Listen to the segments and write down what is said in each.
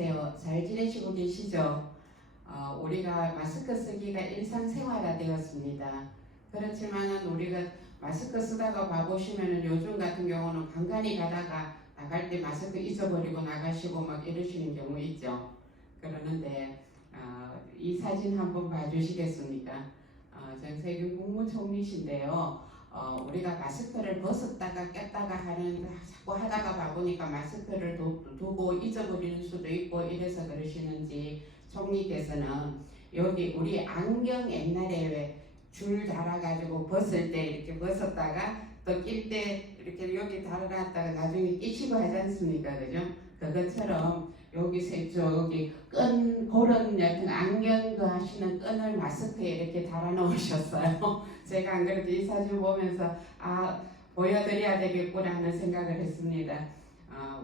안녕하세요. 잘 지내시고 계시죠? 우리가 마스크 쓰기가 일상생활화 되었습니다. 그렇지만 우리가 마스크 쓰다가 봐보시면 요즘 같은 경우는 간간히 가다가 나갈 때 마스크 잊어버리고 나가시고 막 이러시는 경우 있죠. 그러는데 이 사진 한번 봐주시겠습니까? 전 세계 국무총리신데요. 우리가 마스크를 벗었다가 꼈다가 하는 자꾸 하다가 봐보니까 마스크를 두고 잊어버리는 수도 있고 이래서 그러시는지 총리께서는 여기 우리 안경 옛날에 왜 줄 달아가지고 벗을 때 이렇게 벗었다가 또 낄 때 이렇게 여기 달아놨다가 나중에 끼시고 하지 않습니까? 그죠? 그것처럼 여기서 저기 그런 여튼 안경 그 하시는 끈을 마스크에 이렇게 달아 놓으셨어요. 제가 안 그래도 이 사진 보면서 보여드려야 되겠구나 하는 생각을 했습니다.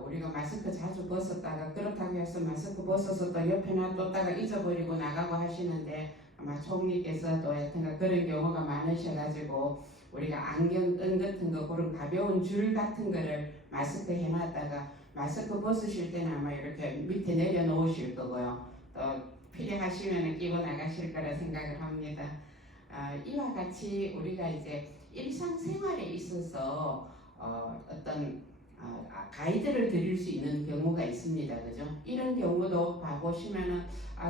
우리가 마스크 자주 벗었다가 그렇다고 해서 마스크 벗어서 또 옆에 놔뒀다가 잊어버리고 나가고 하시는데 아마 총리께서도 여튼 그런 경우가 많으셔가지고 우리가 안경끈 같은 거 그런 가벼운 줄 같은 거를 마스크에 해놨다가 마스크 벗으실 때는 아마 이렇게 밑에 내려놓으실 거고요. 또 필요하시면 끼고 나가실 거라 생각을 합니다. 이와 같이 우리가 이제 일상생활에 있어서 어떤 가이드를 드릴 수 있는 경우가 있습니다. 그죠? 이런 경우도 봐보시면은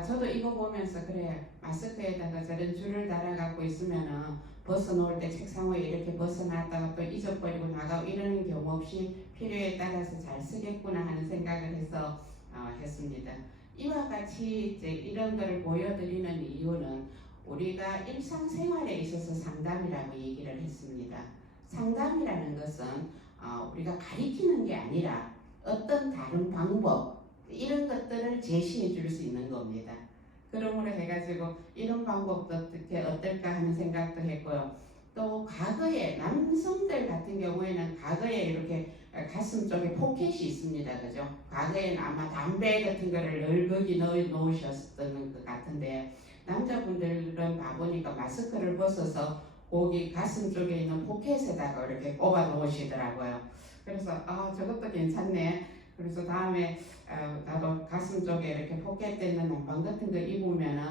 저도 이거 보면서 그래 마스크에다가 저런 줄을 달아갖고 있으면은 벗어놓을 때 책상 위에 이렇게 벗어놨다가 또 잊어버리고 나가고 이러는 경우 없이 필요에 따라서 잘 쓰겠구나 하는 생각을 해서 했습니다. 이와 같이 이제 이런 거를 보여드리는 이유는 우리가 일상생활에 있어서 상담이라고 얘기를 했습니다. 상담이라는 것은 우리가 가리키는 게 아니라 어떤 다른 방법 이런 것들을 제시해 줄 수 있는 겁니다. 그러므로 해가지고 이런 방법도 어떨까 하는 생각도 했고요. 또 과거에 남성들 같은 경우에는 과거에 이렇게 가슴 쪽에 포켓이 있습니다. 그죠? 과거에는 아마 담배 같은 거를 늘 거기 넣어 놓으셨던 것 같은데 남자분들은 봐보니까 마스크를 벗어서 거기 가슴 쪽에 있는 포켓에다가 이렇게 꼽아 놓으시더라고요. 그래서 저것도 괜찮네. 그래서 다음에 나도 가슴 쪽에 이렇게 포켓 되는 남방 같은 거 입으면은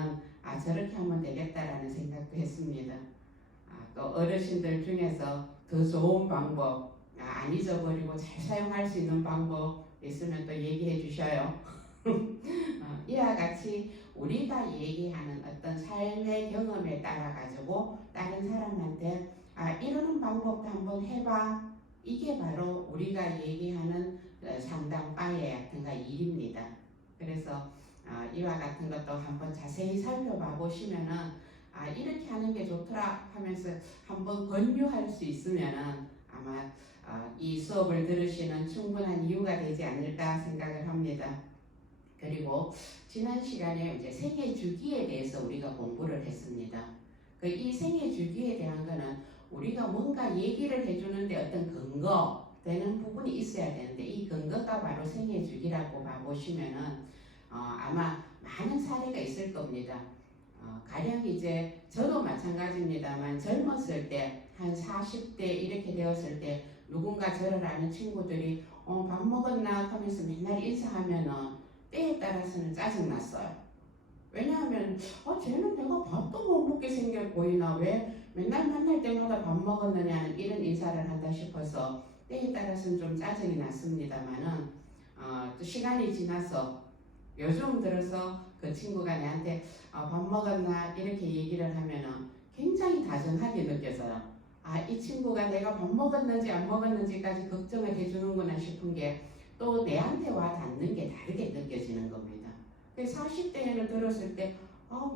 저렇게 하면 되겠다라는 생각도 했습니다. 또 어르신들 중에서 더 좋은 방법, 안 잊어버리고 잘 사용할 수 있는 방법 있으면 또 얘기해 주셔요. 이와 같이 우리가 얘기하는 어떤 삶의 경험에 따라 가지고 다른 사람한테 이러는 방법도 한번 해봐. 이게 바로 우리가 얘기하는 상담바의 같은 일입니다. 그래서 이와 같은 것도 한번 자세히 살펴봐 보시면은 이렇게 하는 게 좋더라 하면서 한번 권유할 수 있으면은 아마 이 수업을 들으시는 충분한 이유가 되지 않을까 생각을 합니다. 그리고 지난 시간에 이제 생애 주기에 대해서 우리가 공부를 했습니다. 이 생애 주기에 대한 거는 우리가 뭔가 얘기를 해주는데 어떤 근거 되는 부분이 있어야 되는데 이 근거가 바로 생애 주기라고 봐보시면은 아마 많은 사례가 있을 겁니다. 가령 이제 저도 마찬가지입니다만 젊었을 때 한 40대 이렇게 되었을 때 누군가 저를 아는 친구들이 밥 먹었나 하면서 맨날 인사하면은 때에 따라서는 짜증났어요. 왜냐하면 쟤는 내가 밥도 못 먹게 생겨 보이나 왜 맨날 만날 때마다 밥 먹었느냐는 이런 인사를 한다 싶어서 때에 따라서는 좀 짜증이 났습니다만은 또 시간이 지나서 요즘 들어서 그 친구가 나한테 밥 먹었나 이렇게 얘기를 하면은 굉장히 다정하게 느껴져요. 이 친구가 내가 밥 먹었는지 안 먹었는지까지 걱정을 해주는구나 싶은 게 또 내한테 와 닿는 게 다르게 느껴지는 겁니다. 40대에는 들었을 때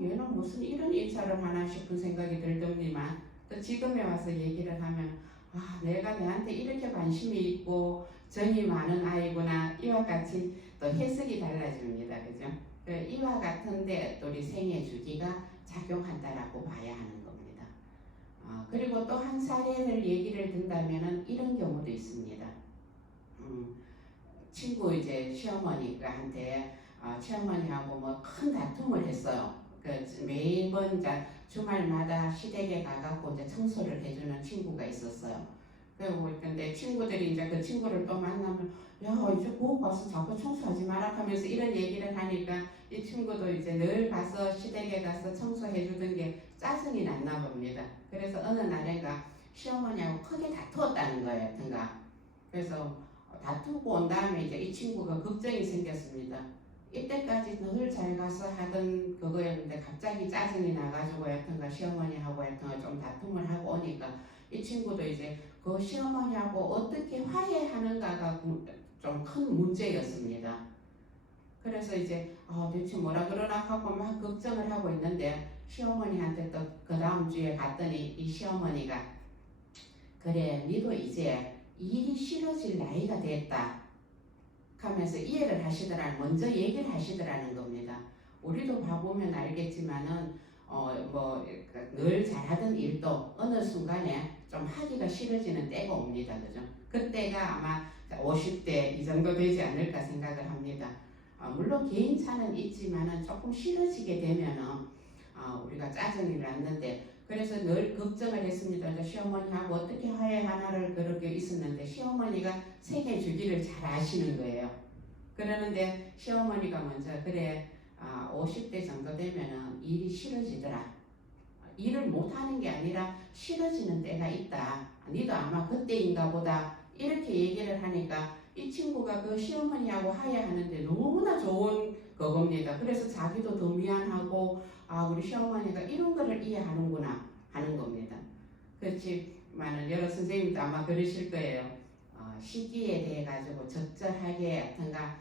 얘는 무슨 이런 인사를 하나 싶은 생각이 들더니만 또 지금에 와서 얘기를 하면 내가 내한테 이렇게 관심이 있고 정이 많은 아이구나 이와 같이 또 해석이 달라집니다. 그죠? 이와 같은데 우리 생애 주기가 작용한다라고 봐야 하는 겁니다. 그리고 또 한 사례를 얘기를 든다면은 이런 경우도 있습니다. 친구 이제 시어머니한테 시어머니하고 뭐 큰 다툼을 했어요. 매번 주말마다 시댁에 가갖고 이제 청소를 해주는 친구가 있었어요. 배우고 있던데 친구들이 이제 그 친구를 또 만나면 야 이제 꼭 가서 자꾸 청소하지 마라 하면서 이런 얘기를 하니까 이 친구도 이제 늘 가서 시댁에 가서 청소해 주던 게 짜증이 났나 봅니다. 그래서 어느 날인가 시어머니하고 크게 다투었다는 거예요. 하여튼가. 그래서 다투고 온 다음에 이제 이 친구가 걱정이 생겼습니다. 이때까지 늘 잘 가서 하던 그거였는데 갑자기 짜증이 나가지고 하여튼가 시어머니하고 하여튼가 좀 다툼을 하고 오니까 이 친구도 이제 그 시어머니하고 어떻게 화해하는가가 좀 큰 문제였습니다. 그래서 이제 대체 뭐라 그러나 하고 막 걱정을 하고 있는데 시어머니한테 또 그 다음 주에 갔더니 이 시어머니가 그래 니도 이제 일이 싫어질 나이가 됐다 하면서 이해를 하시더라는 먼저 얘기를 하시더라는 겁니다. 우리도 봐보면 알겠지만은 늘 잘하던 일도 어느 순간에 좀 하기가 싫어지는 때가 옵니다. 그죠? 그때가 아마 50대 이 정도 되지 않을까 생각을 합니다. 물론 개인차는 있지만은 조금 싫어지게 되면은 우리가 짜증이 났는데 그래서 늘 걱정을 했습니다. 시어머니하고 어떻게 화해하나를 그렇게 있었는데 시어머니가 생애 주기를 잘 아시는 거예요. 그러는데 시어머니가 먼저 그래 50대 정도 되면은 일이 싫어지더라. 일을 못하는 게 아니라 싫어지는 때가 있다. 니도 아마 그때인가 보다. 이렇게 얘기를 하니까 이 친구가 그 시어머니하고 화해하는데 너무나 좋은 그겁니다. 그래서 자기도 더 미안하고 우리 시어머니가 이런 거를 이해하는구나 하는 겁니다. 그렇지만은 여러 선생님도 아마 그러실 거예요. 시기에 대해 가지고 적절하게 어떤가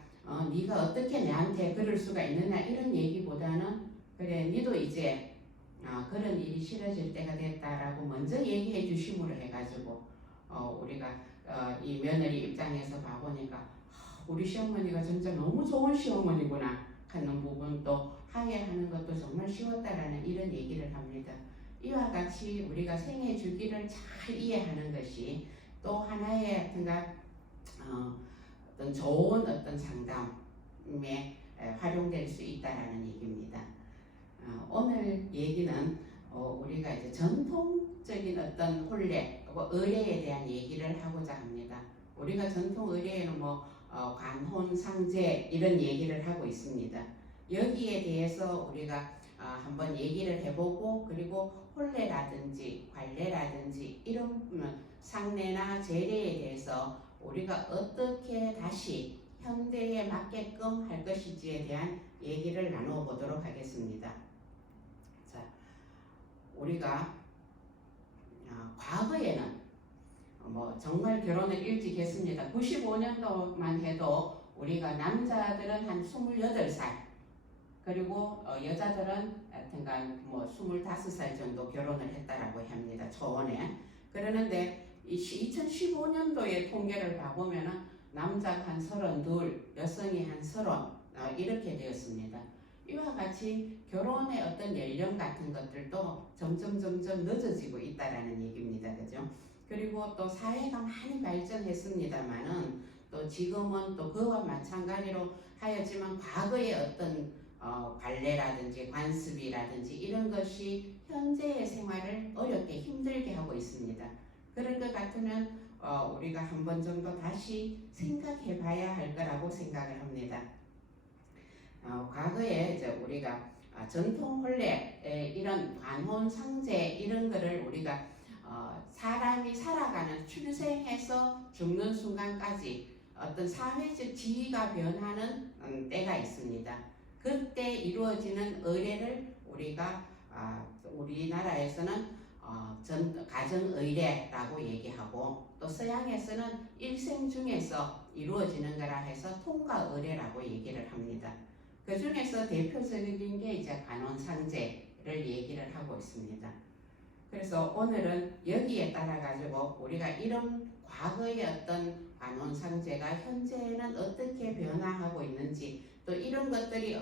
네가 어떻게 내한테 그럴 수가 있느냐 이런 얘기보다는 그래 니도 이제 그런 일이 싫어질 때가 됐다라고 먼저 얘기해 주심으로 해가지고 우리가 이 며느리 입장에서 봐보니까 우리 시어머니가 진짜 너무 좋은 시어머니구나 하는 부분도 화해하는 것도 정말 쉬웠다라는 이런 얘기를 합니다. 이와 같이 우리가 생애 주기를 잘 이해하는 것이 또 하나의 어떤 좋은 어떤 상담에 활용될 수 있다라는 얘기입니다. 오늘 얘기는 우리가 이제 전통적인 어떤 혼례, 의례에 대한 얘기를 하고자 합니다. 우리가 전통 의례에는 관혼, 상제 이런 얘기를 하고 있습니다. 여기에 대해서 우리가 한번 얘기를 해보고 그리고 혼례라든지 관례라든지 이런 상례나 제례에 대해서 우리가 어떻게 다시 현대에 맞게끔 할 것인지에 대한 얘기를 나누어 보도록 하겠습니다. 자, 우리가 과거에는 정말 결혼을 일찍 했습니다. 95년도만 해도 우리가 남자들은 한 28살 그리고 여자들은 하여튼간 25살 정도 결혼을 했다라고 합니다. 초원에. 그러는데 2015년도의 통계를 봐보면은 남자가 한 32, 여성이 한 30 이렇게 되었습니다. 이와 같이 결혼의 어떤 연령 같은 것들도 점점 늦어지고 있다라는 얘기입니다. 그죠? 그리고 또 사회가 많이 발전했습니다만은 또 지금은 또 그와 마찬가지로 하였지만 과거의 어떤 관례라든지 관습이라든지 이런 것이 현재의 생활을 어렵게 힘들게 하고 있습니다. 그럴 것 같으면 우리가 한 번 정도 다시 생각해 봐야 할 거라고 생각을 합니다. 과거에 이제 우리가 전통 혼례 이런 관혼 상제 이런 거를 우리가 사람이 살아가는 출생해서 죽는 순간까지 어떤 사회적 지위가 변하는 때가 있습니다. 그때 이루어지는 의례를 우리가 우리나라에서는 가정의례라고 얘기하고 또 서양에서는 일생 중에서 이루어지는 거라 해서 통가의례라고 얘기를 합니다. 그 중에서 대표적인 게 이제 관혼상제를 얘기를 하고 있습니다. 그래서 오늘은 여기에 따라 가지고 우리가 이런 과거의 어떤 관혼상제가 현재는 어떻게 변화하고 있는지 또 이런 것들이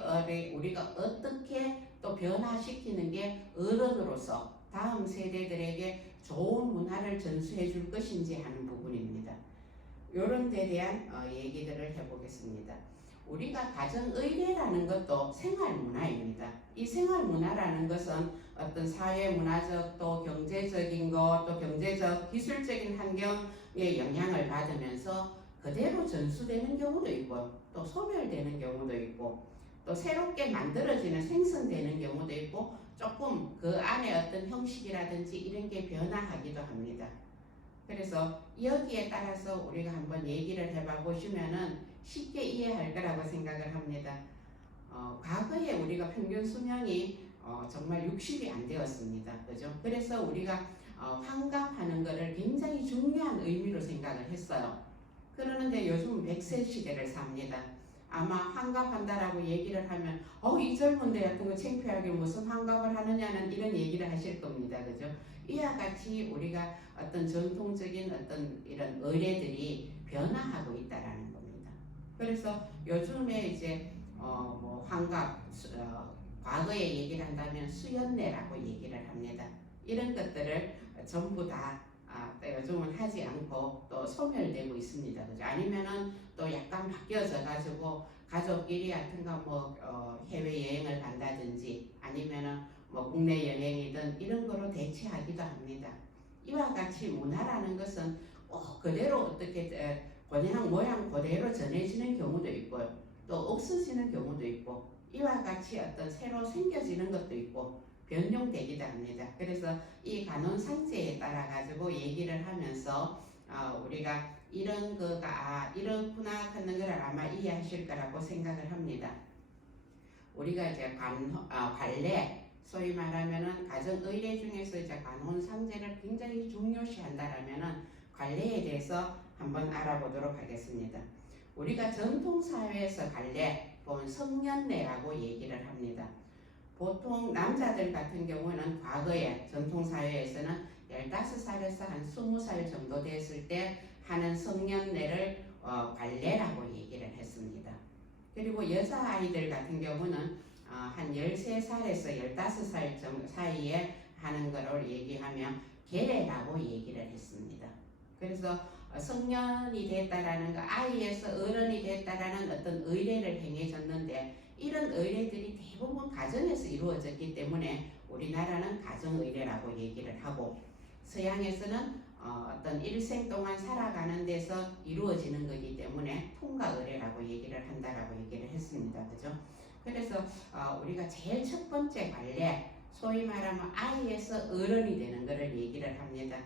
우리가 어떻게 또 변화시키는 게 어른으로서 다음 세대들에게 좋은 문화를 전수해 줄 것인지 하는 부분입니다. 이런 데 대한 얘기들을 해보겠습니다. 우리가 가정의례라는 것도 생활문화입니다. 이 생활문화라는 것은 어떤 사회 문화적 또 경제적인 것 또 경제적 기술적인 환경에 영향을 받으면서 그대로 전수되는 경우도 있고 또 소멸되는 경우도 있고 또 새롭게 만들어지는 생성되는 경우도 있고 조금 그 안에 어떤 형식이라든지 이런 게 변화하기도 합니다. 그래서 여기에 따라서 우리가 한번 얘기를 해봐 보시면은 쉽게 이해할 거라고 생각을 합니다. 과거에 우리가 평균 수명이 정말 60이 안 되었습니다. 그죠? 그래서 우리가 환갑하는 것을 굉장히 중요한 의미로 생각을 했어요. 그러는데 요즘 100세 시대를 삽니다. 아마 환갑한다라고 얘기를 하면 이 젊은데 같은 거 창피하게 무슨 환갑을 하느냐는 이런 얘기를 하실 겁니다. 그죠? 이와 같이 우리가 어떤 전통적인 어떤 이런 의례들이 변화하고 있다라는 겁니다. 그래서 요즘에 이제 뭐 환갑 과거에 얘기를 한다면 수연례라고 얘기를 합니다. 이런 것들을 전부 다 요즘은 하지 않고 또 소멸되고 있습니다. 그죠? 아니면은 또 약간 바뀌어져 가지고 가족끼리 같은가 뭐 해외 여행을 간다든지 아니면은 뭐 국내 여행이든 이런 거로 대체하기도 합니다. 이와 같이 문화라는 것은 그대로 어떻게 그냥 모양 그대로 전해지는 경우도 있고요. 또 없어지는 경우도 있고 이와 같이 어떤 새로 생겨지는 것도 있고 변용되기도 합니다. 그래서 이 관혼상제에 따라 가지고 얘기를 하면서 우리가 이런 거가 이렇구나 하는 걸 아마 이해하실 거라고 생각을 합니다. 우리가 이제 관례 소위 말하면은 가정 의례 중에서 이제 관혼상제를 굉장히 중요시한다라면은 관례에 대해서 한번 알아보도록 하겠습니다. 우리가 전통 사회에서 관례 보면 성년례라고 얘기를 합니다. 보통 남자들 같은 경우는 과거에 전통 사회에서는 15살에서 한 20살 정도 됐을 때 하는 성년례를 관례라고 얘기를 했습니다. 그리고 여자아이들 같은 경우는 한 13살에서 15살 정도 사이에 하는 거를 얘기하면 계례라고 얘기를 했습니다. 그래서 성년이 됐다라는 거, 아이에서 어른이 됐다라는 어떤 의례를 행해졌는데 이런 의례들이 대부분 가정에서 이루어졌기 때문에 우리나라는 가정의례라고 얘기를 하고 서양에서는 어떤 일생 동안 살아가는 데서 이루어지는 거기 때문에 통가의례라고 얘기를 한다라고 얘기를 했습니다. 그죠? 그래서 우리가 제일 첫 번째 관례, 소위 말하면 아이에서 어른이 되는 것을 얘기를 합니다.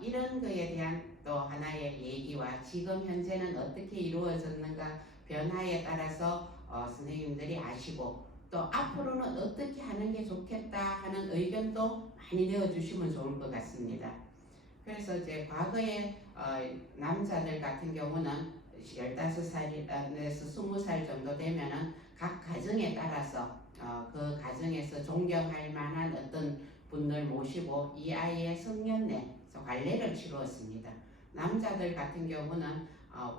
이런 거에 대한 또 하나의 얘기와 지금 현재는 어떻게 이루어졌는가 변화에 따라서 선생님들이 아시고 또 앞으로는 어떻게 하는 게 좋겠다 하는 의견도 많이 내어주시면 좋을 것 같습니다. 그래서 이제 과거에 남자들 같은 경우는 15살에서 20살 정도 되면은 각 가정에 따라서 그 가정에서 존경할 만한 어떤 분을 모시고 이 아이의 성년례 관례를 치루었습니다. 남자들 같은 경우는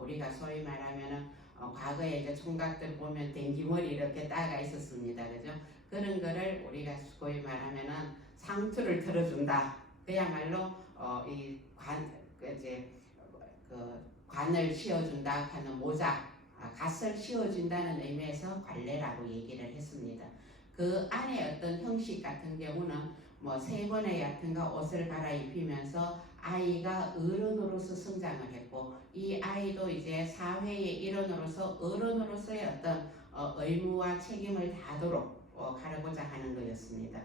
우리가 소위 말하면은 과거에 이제 총각들 보면 댕기머리 이렇게 따가 있었습니다. 그죠? 그런 거를 우리가 소위 말하면은 상투를 틀어준다. 그야말로 관을 씌워준다 하는 모자, 갓을 씌워준다는 의미에서 관례라고 얘기를 했습니다. 그 안에 어떤 형식 같은 경우는 뭐 세 번의 같은가 옷을 갈아입히면서 아이가 어른으로서 성장을 했고 이 아이도 이제 사회의 일원으로서 어른으로서의 어떤 의무와 책임을 다하도록 가르고자 하는 거였습니다.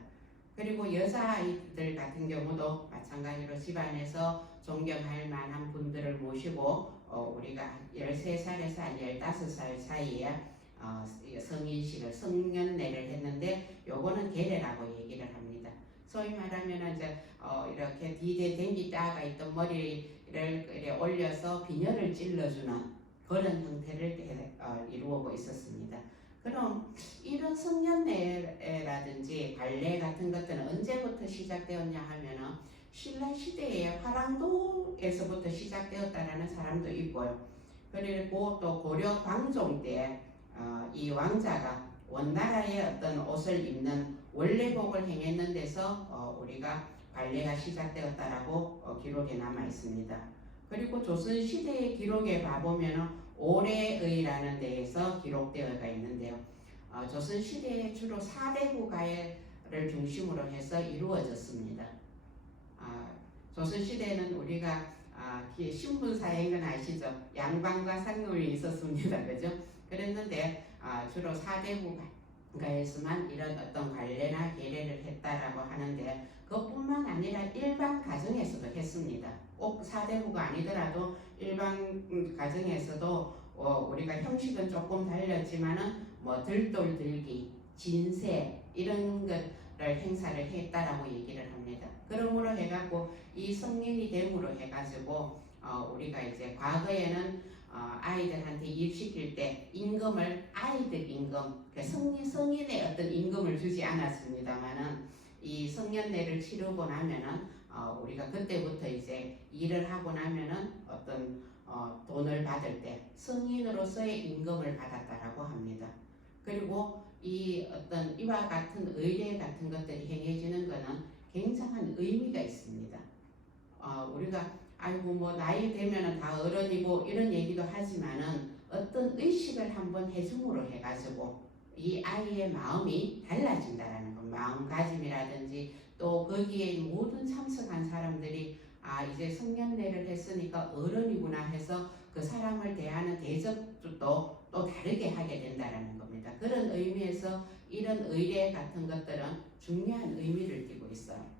그리고 여자아이들 같은 경우도 마찬가지로 집안에서 존경할 만한 분들을 모시고 우리가 13살에서 한 15살 사이에 성인식을 성년례를 했는데 요거는 계례라고 얘기를 합니다. 소위 말하면 이제 이렇게 뒤에 댕기 따가 있던 머리를 이렇게 올려서 비녀를 찔러주는 그런 형태를 이루고 있었습니다. 그럼 이런 성년례라든지 관례 같은 것들은 언제부터 시작되었냐 하면은 신라 시대의 화랑도에서부터 시작되었다라는 사람도 있고요. 그리고 또 고려 광종 때 이 왕자가 원나라의 어떤 옷을 입는 원래복을 행했는 데서 우리가 관례가 시작되었다라고 기록에 남아 있습니다. 그리고 조선 시대의 기록에 봐보면 올해의라는 데에서 기록되어가 있는데요. 조선 시대에 주로 4대 국가에 중심으로 해서 이루어졌습니다. 조선시대에는 우리가 신분사회인 건 아시죠? 양반과 상노인이 있었습니다. 그죠? 그랬는데 주로 사대부가에서만 이런 어떤 관례나 계례를 했다라고 하는데 그것뿐만 아니라 일반 가정에서도 했습니다. 꼭 사대부가 아니더라도 일반 가정에서도 우리가 형식은 조금 달렸지만은 뭐 들돌 들기, 진세 이런 것을 행사를 했다라고 얘기를 합니다. 그러므로 해갖고 이 성인이 됨으로 해가지고 우리가 이제 과거에는 아이들한테 입시킬 때 임금을 아이들 임금, 성인의 어떤 임금을 주지 않았습니다만은 이 성년례를 치르고 나면은 우리가 그때부터 이제 일을 하고 나면은 어떤 돈을 받을 때 성인으로서의 임금을 받았다라고 합니다. 그리고 이 어떤 이와 같은 의례 같은 것들이 행해지는 것은 굉장한 의미가 있습니다. 우리가 아이고 뭐 나이 되면은 다 어른이고 이런 얘기도 하지만은 어떤 의식을 한번 해줌으로 해가지고 이 아이의 마음이 달라진다라는 것, 마음가짐이라든지 또 거기에 모든 참석한 사람들이 이제 성년례를 했으니까 어른이구나 해서 그 사람을 대하는 대접도 또 다르게 하게 된다라는 겁니다. 그런 의미에서 이런 의례 같은 것들은 중요한 의미를 띠고 있어요.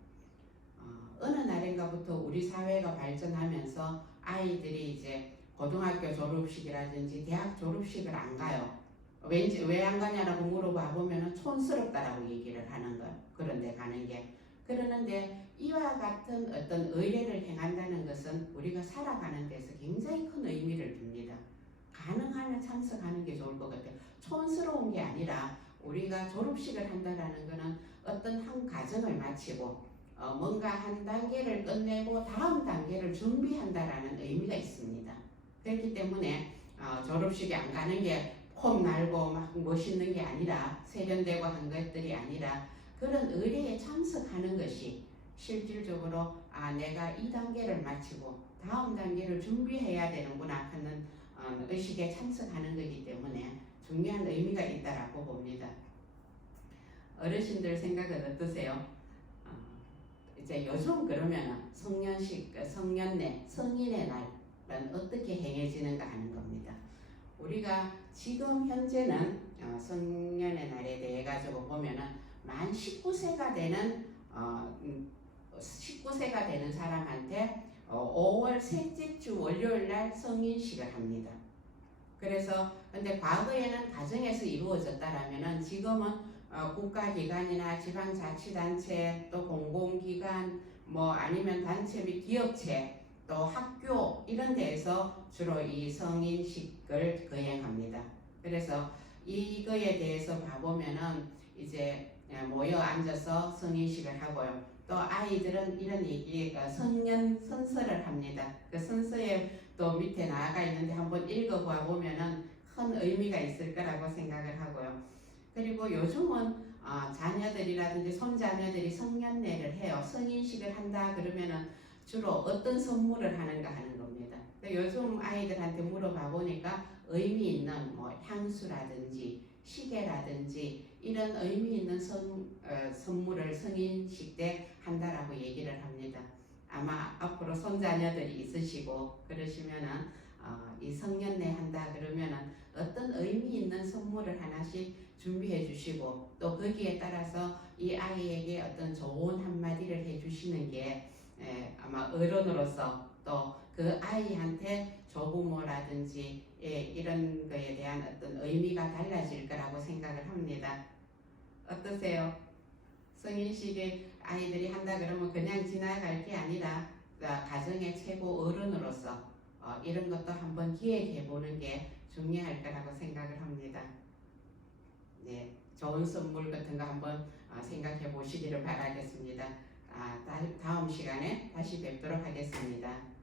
어느 날인가부터 우리 사회가 발전하면서 아이들이 이제 고등학교 졸업식이라든지 대학 졸업식을 안 가요. 왠지 왜 안 가냐라고 물어봐 보면은 촌스럽다라고 얘기를 하는 거예요. 그런데 가는 게. 그러는데 이와 같은 어떤 의례를 행한다는 것은 우리가 살아가는 데서 굉장히 큰 의미를 둡니다. 가능하면 참석하는 게 좋을 것 같아요. 촌스러운 게 아니라 우리가 졸업식을 한다라는 것은 어떤 한 과정을 마치고 뭔가 한 단계를 끝내고 다음 단계를 준비한다라는 의미가 있습니다. 그렇기 때문에 졸업식에 안 가는 게 폼 날고 막 멋있는 게 아니라 세련되고 한 것들이 아니라 그런 의례에 참석하는 것이 실질적으로 내가 이 단계를 마치고 다음 단계를 준비해야 되는구나 하는 의식에 참석하는 것이기 때문에 중요한 의미가 있다라고 봅니다. 어르신들 생각은 어떠세요? 이제 요즘 그러면 성년식, 성년례, 성인의 날은 어떻게 행해지는가 하는 겁니다. 우리가 지금 현재는 성년의 날에 대해 가지고 보면은 만 19세가 되는 19세가 되는 사람한테 5월 셋째 주 월요일 날 성인식을 합니다. 그래서 근데 과거에는 가정에서 이루어졌다라면은 지금은 국가기관이나 지방자치단체 또 공공기관 뭐 아니면 단체 및 기업체 또 학교 이런 데에서 주로 이 성인식을 거행합니다. 그래서 이거에 대해서 봐보면은 이제 모여 앉아서 성인식을 하고요. 또 아이들은 이런 얘기 성년 선서를 합니다. 그 선서에 또 밑에 나아가 있는데 한번 읽어봐 보면은 큰 의미가 있을 거라고 생각을 하고요. 그리고 요즘은 자녀들이라든지 손자녀들이 성년례를 해요. 성인식을 한다 그러면은 주로 어떤 선물을 하는가 하는 겁니다. 요즘 아이들한테 물어봐 보니까 의미 있는 뭐 향수라든지 시계라든지 이런 의미 있는 선물을 성인식 때 한다라고 얘기를 합니다. 아마 앞으로 손자녀들이 있으시고 그러시면은 이 성년례 한다 그러면은 어떤 의미 있는 선물을 하나씩 준비해 주시고 또 거기에 따라서 이 아이에게 어떤 좋은 한마디를 해 주시는 게 아마 어른으로서 또 그 아이한테 조부모라든지 이런 거에 대한 어떤 의미가 달라질 거라고 생각을 합니다. 어떠세요? 성인식에 아이들이 한다 그러면 그냥 지나갈 게 아니라 가정의 최고 어른으로서 이런 것도 한번 기획해 보는 게 중요할 거라고 생각을 합니다. 네, 좋은 선물 같은 거 한번 생각해 보시기를 바라겠습니다. 다음 시간에 다시 뵙도록 하겠습니다.